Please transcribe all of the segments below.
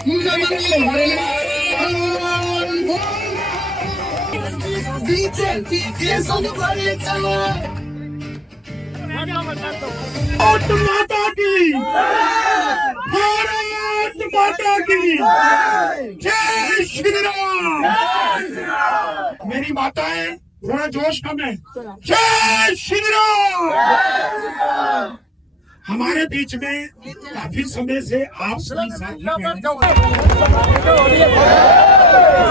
भारत माता की, भारत माता की जय श्री राम। मेरी माताएं थोड़ा जोश कम है। जय श्री राम। हमारे बीच में काफी समय से आप सभी साथी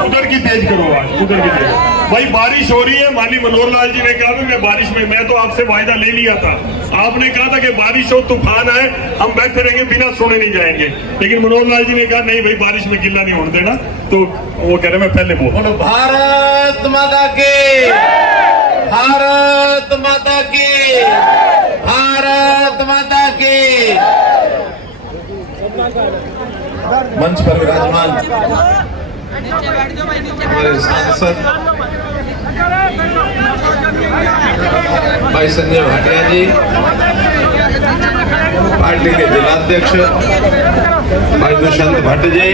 उधर की तेज करो आज, उधर की तेज। भाई बारिश हो रही है, माननीय मनोहर लाल जी ने कहा कि मैं बारिश में, मैं तो आपसे वायदा ले लिया था, आपने कहा था कि बारिश हो तूफान आए हम बैठे रहेंगे बिना सुने नहीं जाएंगे, लेकिन मनोहर लाल जी ने कहा नहीं भाई बारिश में गिल्ला नहीं होने देना, तो वो कह रहे मैं पहले बोल। भारत माता की, भारत माता की, भारत माता की। मंच पर विराजमान हमारे सांसद भाई संजय भाटिया जी, पार्टी के जिलाध्यक्ष भाई दुष्यंत भट्ट जी,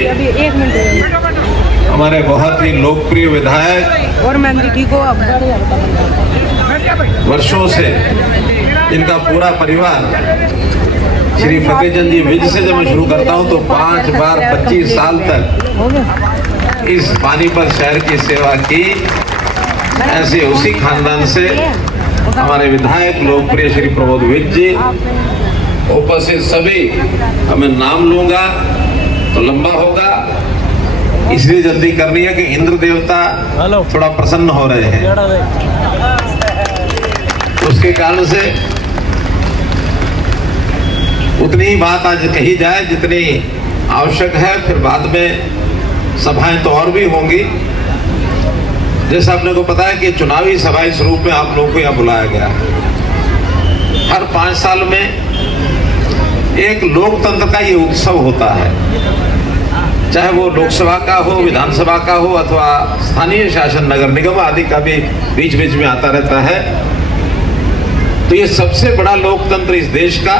हमारे बहुत ही लोकप्रिय विधायक और मैं ठीक हो अब वर्षों से इनका पूरा परिवार श्री फतेहचंद जी विज से जब मैं शुरू करता हूं तो 5 बार 25 साल तक इस पानीपत शहर की सेवा की। ऐसे उसी खानदान से हमारे विधायक लोकप्रिय श्री प्रबोध विज जी, उपस्थित सभी, मैं नाम लूंगा तो लंबा होगा, इसलिए जल्दी करनी है कि इंद्र देवता थोड़ा प्रसन्न हो रहे हैं, उसके कारण से उतनी ही बात आज कही जाए जितनी आवश्यक है, फिर बाद में सभाएं तो और भी होंगी। जैसे आपने को पता है कि चुनावी सभा इस रूप में आप लोगों को यहाँ बुलाया गया है। हर 5 साल में एक लोकतंत्र का ये उत्सव होता है, चाहे वो लोकसभा का हो, विधानसभा का हो अथवा स्थानीय शासन नगर निगम आदि का भी बीच बीच में आता रहता है। तो ये सबसे बड़ा लोकतंत्र इस देश का,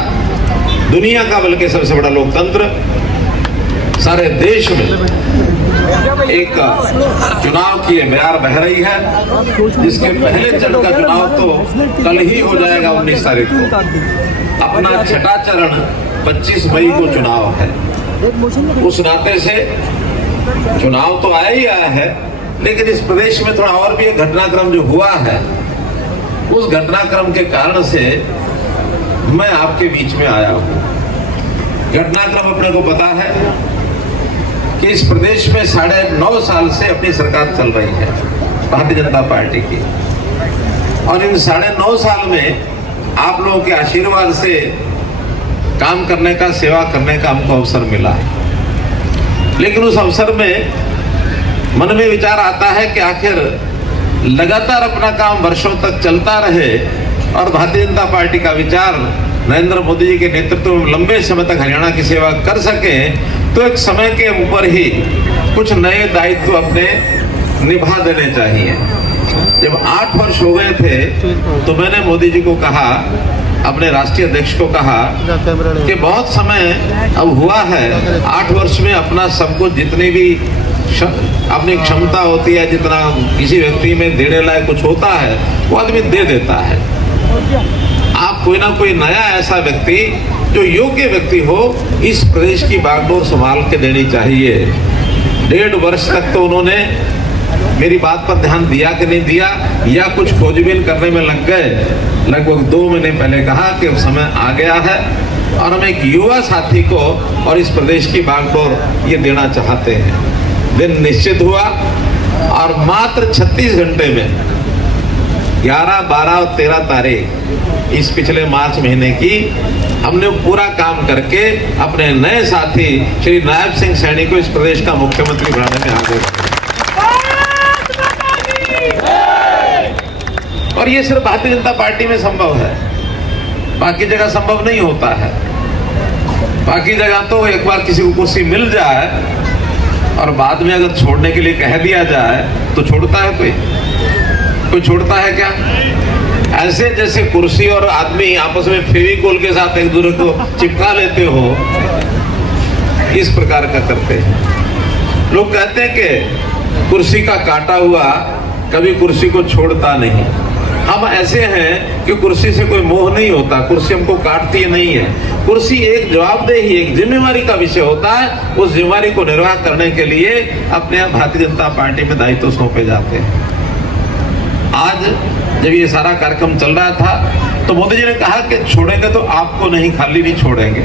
दुनिया का बल्कि सबसे बड़ा लोकतंत्र, सारे देश में एक चुनाव की म्यार बह रही है, जिसके पहले चरण का चुनाव तो कल ही हो जाएगा 19 तारीख को। अपना छठा चरण 25 मई को चुनाव है। उस नाते से चुनाव तो आया ही आया है, लेकिन इस प्रदेश में थोड़ा और भी एक घटनाक्रम जो हुआ है, उस घटनाक्रम के कारण से मैं आपके बीच में आया हूं। घटनाक्रम अपने को पता है कि इस प्रदेश में 9.5 साल से अपनी सरकार चल रही है भारतीय जनता पार्टी की, और इन 9.5 साल में आप लोगों के आशीर्वाद से काम करने का, सेवा करने का हमको अवसर मिला है। लेकिन उस अवसर में मन में विचार आता है कि आखिर लगातार अपना काम वर्षों तक चलता रहे और भारतीय जनता पार्टी का विचार नरेंद्र मोदी जी के नेतृत्व में लंबे समय तक हरियाणा की सेवा कर सके, तो एक समय के ऊपर ही कुछ नए दायित्व अपने निभा देने चाहिए। जब 8 वर्ष हो गए थे तो मैंने मोदी जी को कहा, अपने राष्ट्रीय अध्यक्ष को कहा कि बहुत समय अब हुआ है, 8 वर्ष में अपना सब कुछ जितनी भी अपनी क्षमता होती है, जितना किसी व्यक्ति में देने लायक कुछ होता है वो आदमी दे देता है। आप कोई ना कोई नया ऐसा व्यक्ति जो योग्य व्यक्ति हो, इस प्रदेश की बागडोर संभाल के देनी चाहिए। 1.5 वर्ष तक तो उन्होंने मेरी बात पर ध्यान दिया कि नहीं दिया, या कुछ खोजबीन करने में लग गए। लगभग 2 महीने पहले कहा कि अब समय आ गया है और हम एक युवा साथी को और इस प्रदेश की बागडोर ये देना चाहते हैं। दिन निश्चित हुआ और मात्र 36 घंटे में 11, 12 और 13 तारीख इस पिछले मार्च महीने की हमने पूरा काम करके अपने नए साथी श्री नायब सिंह सैनी को इस प्रदेश का मुख्यमंत्री बनाने में आगे बढ़े। और ये सिर्फ भारतीय जनता पार्टी में संभव है, बाकी जगह संभव नहीं होता है। बाकी जगह तो एक बार किसी को कुर्सी मिल जाए और बाद में अगर छोड़ने के लिए कह दिया जाए तो छोड़ता है कोई छोड़ता है क्या? ऐसे जैसे कुर्सी और आदमी आपस में फेविकोल के साथ एक दूसरे को चिपका लेते हो, इस प्रकार का करते हैं। लोग कहते हैं कि कुर्सी का काटा हुआ कभी कुर्सी को छोड़ता नहीं। हम ऐसे हैं कि कुर्सी से कोई मोह नहीं होता, कुर्सी हमको काटती नहीं है। कुर्सी एक जवाबदेही, एक जिम्मेवारी का विषय होता है। उस जिम्मेवारी को निर्वाह करने के लिए अपने आप भारतीय जनता पार्टी में दायित्व सौंपे जाते हैं। आज जब ये सारा कार्यक्रम चल रहा था तो मोदी जी ने कहा कि छोड़ेंगे तो आपको नहीं, खाली नहीं छोड़ेंगे।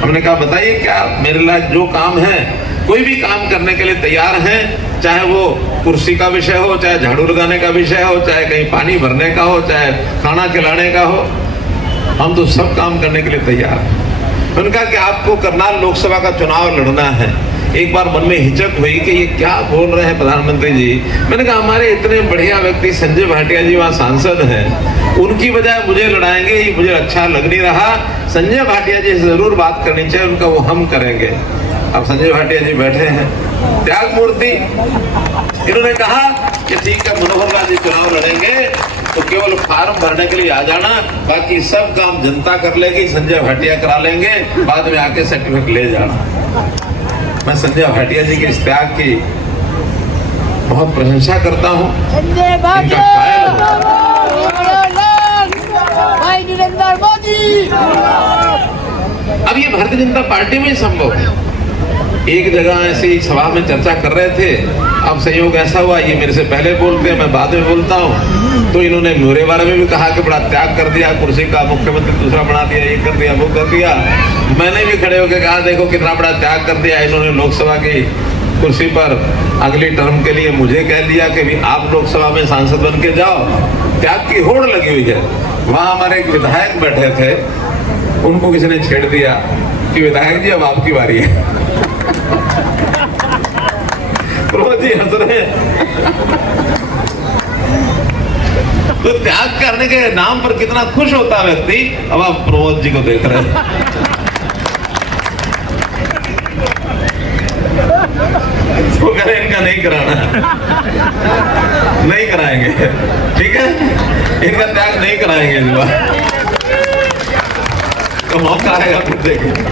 हमने कहा बताइए क्या मेरे लिए जो काम है, कोई भी काम करने के लिए तैयार हैं, चाहे वो कुर्सी का विषय हो, चाहे झाड़ू लगाने का विषय हो, चाहे कहीं पानी भरने का हो, चाहे खाना खिलाने का हो, हम तो सब काम करने के लिए तैयार हैं। उन्होंने कहा कि आपको करनाल लोकसभा का चुनाव लड़ना है। एक बार मन में हिचक हुई कि ये क्या बोल रहे हैं प्रधानमंत्री जी। मैंने कहा हमारे इतने बढ़िया व्यक्ति संजय भाटिया जी वहाँ सांसद हैं, उनकी बजाय मुझे लड़ाएंगे, ये मुझे अच्छा लग नहीं रहा। संजय भाटिया जी से जरूर बात करनी चाहिए, उनका वो हम करेंगे। अब संजय भाटिया जी बैठे हैं, त्याग मूर्ति। इन्होंने कहा कि ठीक है, मनोहर लाल जी चुनाव लड़ेंगे तो केवल फार्म भरने के लिए आ जाना, बाकी सब काम जनता कर लेगी, संजय भाटिया करा लेंगे, बाद में आके सर्टिफिकेट ले जाना। मैं संजय भाटिया जी के इस त्याग की बहुत प्रशंसा करता हूँ, इनका कायल भाई नरेंद्र मोदी। अब ये भारतीय जनता पार्टी में ही संभव है। एक जगह ऐसी सभा में चर्चा कर रहे थे, अब संयोग ऐसा हुआ ये मेरे से पहले बोलते हैं, मैं बाद में बोलता हूँ, तो इन्होंने मेरे बारे में भी कहा कि बड़ा त्याग कर दिया, कुर्सी का मुख्यमंत्री दूसरा बना दिया, ये कर दिया, वो कर दिया। मैंने भी खड़े होकर कहा देखो कितना बड़ा त्याग कर दिया इन्होंने, लोकसभा की कुर्सी पर अगली टर्म के लिए मुझे कह दिया कि भी आप लोकसभा में सांसद बन के जाओ। त्याग की होड़ लगी हुई है। वहां हमारे एक विधायक बैठे थे, उनको किसी ने छेड़ दिया कि विधायक जी अब आपकी बारी है। प्रमोद जी हंस रहे हैं। तो त्याग करने के नाम पर कितना खुश होता है व्यक्ति। अब आप प्रमोद जी को देख रहे हैं, वो कह रहे इनका नहीं कराना, नहीं कराएंगे, ठीक है, इनका त्याग नहीं कराएंगे इस बार, तो मौका आएगा फिर देखेंगे।